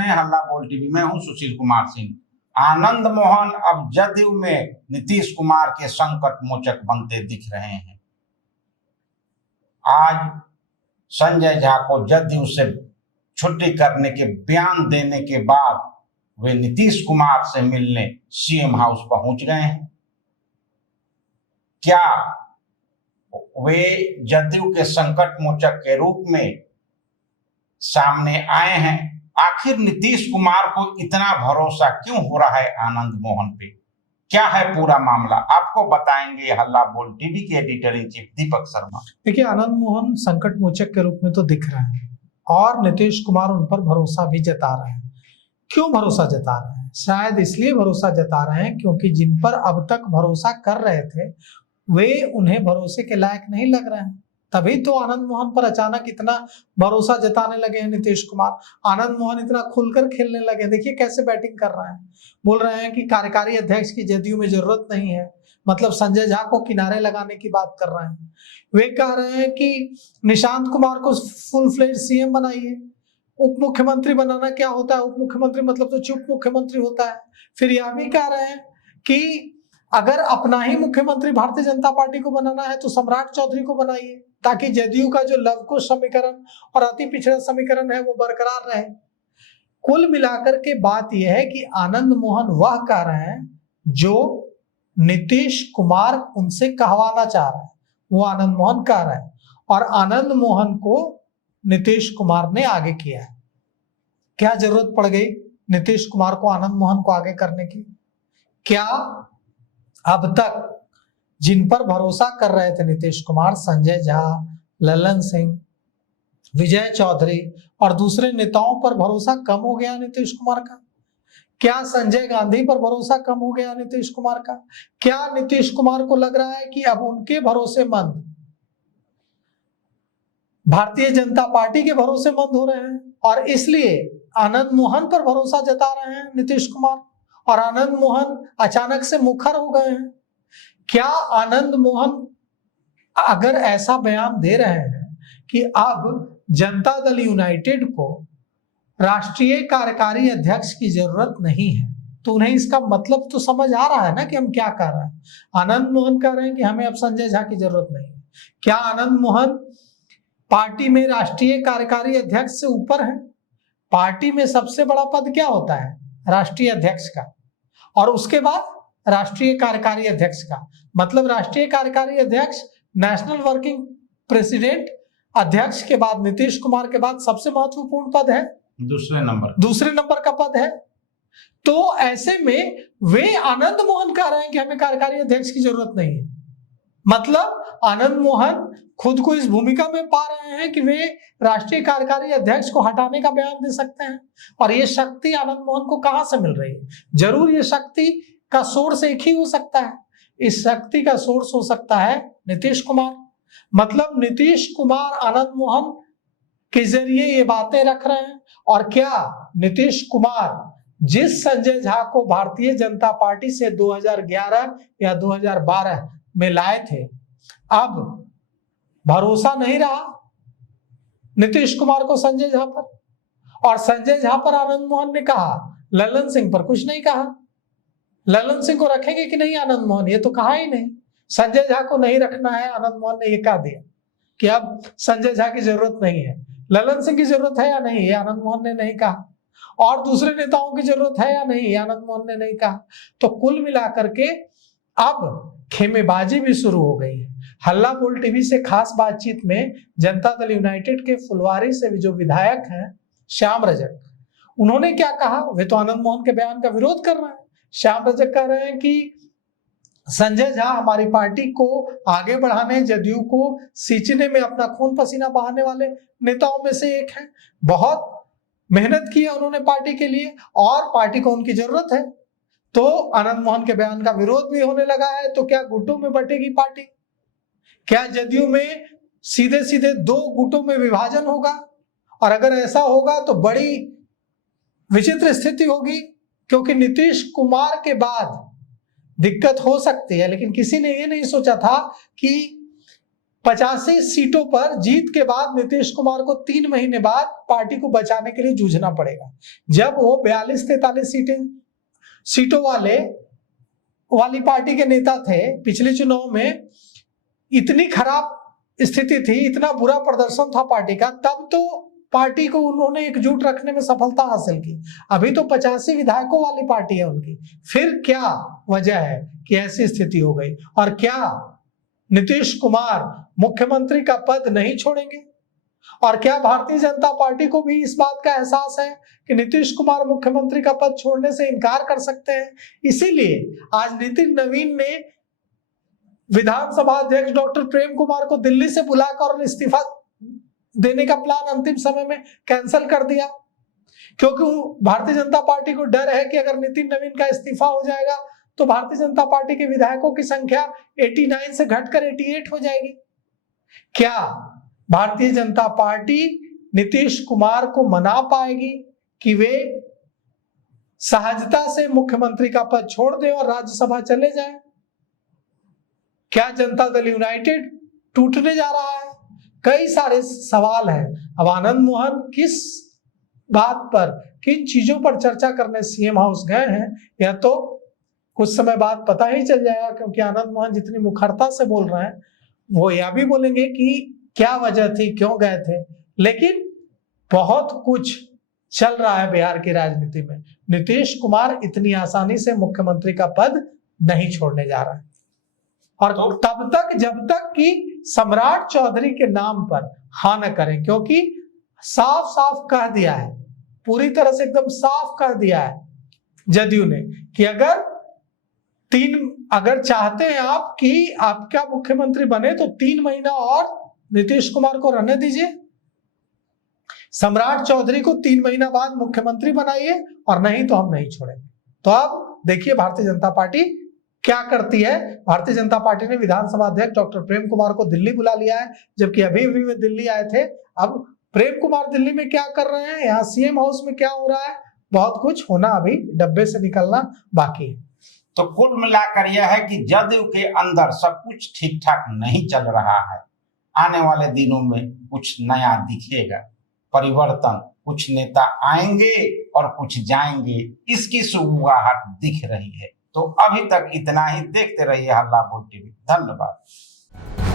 रहे हैं हल्ला बोल टीवी। मैं हूं सुशील कुमार सिंह। आनंद मोहन अब जदयू में नीतीश कुमार के संकट मोचक बनते दिख रहे हैं। आज संजय झा को जदयू से छुट्टी करने के बयान देने के बाद वे नीतीश कुमार से मिलने सीएम हाउस पहुंच गए हैं। क्या वे जदयू के संकट मोचक के रूप में सामने आए हैं? आखिर नीतीश कुमार को इतना भरोसा क्यों हो रहा है आनंद मोहन पे? क्या है पूरा मामला, आपको बताएंगे हल्ला बोल टीवी के editor in chief Deepak Sharma. देखिए, आनंद मोहन संकट मोचक के रूप में तो दिख रहे हैं और नीतीश कुमार उन पर भरोसा भी जता रहे हैं। क्यों भरोसा जता रहे हैं? शायद इसलिए भरोसा जता रहे हैं क्योंकि जिन पर अब तक भरोसा कर रहे थे वे उन्हें भरोसे के लायक नहीं लग रहे हैं। तभी तो आनंद मोहन पर अचानक इतना भरोसा जताने लगे हैं नीतीश कुमार। आनंद मोहन इतना खुलकर खेलने लगे। देखिए कैसे बैटिंग कर रहे हैं। बोल रहे हैं कि कार्यकारी अध्यक्ष की जदयू में जरूरत नहीं है, मतलब संजय झा को किनारे लगाने की बात कर रहे हैं। वे कह रहे हैं कि निशांत कुमार को फुल फ्लेज सीएम बनाइए। उप मुख्यमंत्री बनाना क्या होता है? उप मुख्यमंत्री मतलब तो चुप मुख्यमंत्री होता है। फिर यह भी कह रहे हैं कि अगर अपना ही मुख्यमंत्री भारतीय जनता पार्टी को बनाना है तो सम्राट चौधरी को बनाइए, ताकि जदयू का जो लवकुश समीकरण और अति पिछड़ा समीकरण है वो बरकरार रहे। कुल मिलाकर के बात यह है कि आनंद मोहन वह कह रहे हैं जो नीतीश कुमार उनसे कहवाना चाह रहे हैं, वो आनंद मोहन कह रहे हैं। और आनंद मोहन को नीतीश कुमार ने आगे किया है। क्या जरूरत पड़ गई नीतीश कुमार को आनंद मोहन को आगे करने की? क्या अब तक जिन पर भरोसा कर रहे थे नीतीश कुमार, संजय झा, ललन सिंह, विजय चौधरी और दूसरे नेताओं पर भरोसा कम हो गया नीतीश कुमार का? क्या संजय गांधी पर भरोसा कम हो गया नीतीश कुमार का? क्या नीतीश कुमार को लग रहा है कि अब उनके भरोसेमंद भारतीय जनता पार्टी के भरोसेमंद हो रहे हैं और इसलिए आनंद मोहन पर भरोसा जता रहे हैं नीतीश कुमार और आनंद मोहन अचानक से मुखर हो गए हैं? क्या आनंद मोहन अगर ऐसा बयान दे रहे हैं कि अब जनता दल यूनाइटेड को राष्ट्रीय कार्यकारी अध्यक्ष की जरूरत नहीं है, तो उन्हें इसका मतलब तो समझ आ रहा है ना कि हम क्या कर रहे हैं। आनंद मोहन कह रहे हैं कि हमें अब संजय झा की जरूरत नहीं है। क्या आनंद मोहन पार्टी में राष्ट्रीय कार्यकारी अध्यक्ष से ऊपर है? पार्टी में सबसे बड़ा पद क्या होता है? राष्ट्रीय अध्यक्ष का, और उसके बाद राष्ट्रीय कार्यकारी अध्यक्ष का। मतलब राष्ट्रीय कार्यकारी अध्यक्ष नेशनल वर्किंग प्रेसिडेंट अध्यक्ष के बाद, नीतीश कुमार के बाद सबसे महत्वपूर्ण पद है, दूसरे नंबर का पद है। तो ऐसे में वे आनंद मोहन कह रहे हैं कि हमें कार्यकारी अध्यक्ष की जरूरत नहीं है। मतलब आनंद मोहन खुद को इस भूमिका में पा रहे हैं कि वे राष्ट्रीय कार्यकारी अध्यक्ष को हटाने का बयान दे सकते हैं। और ये शक्ति आनंद मोहन को कहां से मिल रही है? जरूर ये शक्ति का सोर्स एक ही हो सकता है। इस शक्ति का सोर्स हो सकता है नीतीश कुमार। मतलब नीतीश कुमार आनंद मोहन के जरिए ये बातें रख रहे हैं। और क्या नीतीश कुमार जिस संजय झा को भारतीय जनता पार्टी से 2011 या 2012 में लाए थे, अब भरोसा नहीं रहा नीतीश कुमार को संजय झा पर, और संजय झा पर आनंद मोहन ने कहा, ललन सिंह पर कुछ नहीं कहा। ललन सिंह को रखेंगे कि नहीं आनंद मोहन, ये तो कहा ही नहीं। संजय झा को नहीं रखना है, आनंद मोहन ने ये कह दिया कि अब संजय झा की जरूरत नहीं है। ललन सिंह की जरूरत है या नहीं, ये आनंद मोहन ने नहीं कहा। और दूसरे नेताओं की जरूरत है या नहीं, ये आनंद मोहन ने नहीं कहा। तो कुल मिलाकर के अब खेमेबाजी भी शुरू हो गई है। हल्ला बोल टीवी से खास बातचीत में जनता दल यूनाइटेड के फुलवारी से जो विधायक हैं श्याम रजक, उन्होंने क्या कहा? वे तो आनंद मोहन के बयान का विरोध कर रहे हैं। श्याम रजक कह रहे हैं कि संजय झा हमारी पार्टी को आगे बढ़ाने, जदयू को सींचने में अपना खून पसीना बहाने वाले नेताओं में से एक हैं। बहुत मेहनत की है उन्होंने पार्टी के लिए और पार्टी को उनकी जरूरत है। तो आनंद मोहन के बयान का विरोध भी होने लगा है। तो क्या गुटों में बटेगी पार्टी? क्या जदयू में सीधे सीधे 2 गुटों में विभाजन होगा? और अगर ऐसा होगा तो बड़ी विचित्र स्थिति होगी, क्योंकि नीतीश कुमार के बाद दिक्कत हो सकती है। लेकिन किसी ने ये नहीं सोचा था कि 85 सीटों पर जीत के बाद नीतीश कुमार को 3 महीने बाद पार्टी को बचाने के लिए जूझना पड़ेगा। जब वो 42-43 सीटों वाली पार्टी के नेता थे, पिछले चुनाव में इतनी खराब स्थिति थी, इतना बुरा प्रदर्शन था पार्टी का, तब तो पार्टी को उन्होंने एकजुट रखने में सफलता हासिल की। अभी तो 85 विधायकों वाली पार्टी है उनकी। फिर क्या वजह है कि ऐसी स्थिति हो गई? और क्या नीतीश कुमार मुख्यमंत्री का पद नहीं छोड़ेंगे? और क्या भारतीय जनता पार्टी को भी इस बात का एहसास है कि नीतीश कुमार मुख्यमंत्री का पद छोड़ने से इनकार कर सकते हैं? इसीलिए आज नितिन नवीन ने विधानसभा अध्यक्ष डॉक्टर प्रेम कुमार को दिल्ली से बुलाकर इस्तीफा देने का प्लान अंतिम समय में कैंसिल कर दिया, क्योंकि भारतीय जनता पार्टी को डर है कि अगर नितिन नवीन का इस्तीफा हो जाएगा तो भारतीय जनता पार्टी के विधायकों की संख्या 89 से घटकर 88 हो जाएगी। क्या भारतीय जनता पार्टी नीतीश कुमार को मना पाएगी कि वे सहजता से मुख्यमंत्री का पद छोड़ दें और राज्यसभा चले जाएं? क्या जनता दल यूनाइटेड टूटने जा रहा है? कई सारे सवाल हैं। अब आनंद मोहन किस बात पर, किन चीजों पर चर्चा करने सीएम हाउस गए हैं, यह तो कुछ समय बाद पता ही चल जाएगा, क्योंकि आनंद मोहन जितनी मुखरता से बोल रहे हैं वो यह भी बोलेंगे कि क्या वजह थी, क्यों गए थे। लेकिन बहुत कुछ चल रहा है बिहार की राजनीति में। नीतीश कुमार इतनी आसानी से मुख्यमंत्री का पद नहीं छोड़ने जा रहा है, और तब तक जब तक कि सम्राट चौधरी के नाम पर हाँ न करें, क्योंकि साफ साफ कह दिया है, पूरी तरह से एकदम साफ कह दिया है जदयू ने कि अगर चाहते हैं आप कि आपका मुख्यमंत्री बने तो 3 महीना और नीतीश कुमार को रहने दीजिए, सम्राट चौधरी को 3 महीना बाद मुख्यमंत्री बनाइए, और नहीं तो हम नहीं छोड़ेंगे। तो अब देखिए भारतीय जनता पार्टी क्या करती है। भारतीय जनता पार्टी ने विधानसभा अध्यक्ष डॉक्टर प्रेम कुमार को दिल्ली बुला लिया है, जबकि अभी वे दिल्ली आए थे। अब प्रेम कुमार दिल्ली में क्या कर रहे हैं, यहाँ सीएम हाउस में क्या हो रहा है, बहुत कुछ होना अभी डब्बे से निकलना बाकी है। तो कुल मिलाकर यह है कि जदयू के अंदर सब कुछ ठीक ठाक नहीं चल रहा है। आने वाले दिनों में कुछ नया दिखेगा, परिवर्तन, कुछ नेता आएंगे और कुछ जाएंगे, इसकी शुरुआत दिख रही है। तो अभी तक इतना ही। देखते रहिए हल्ला बोल टीवी। धन्यवाद।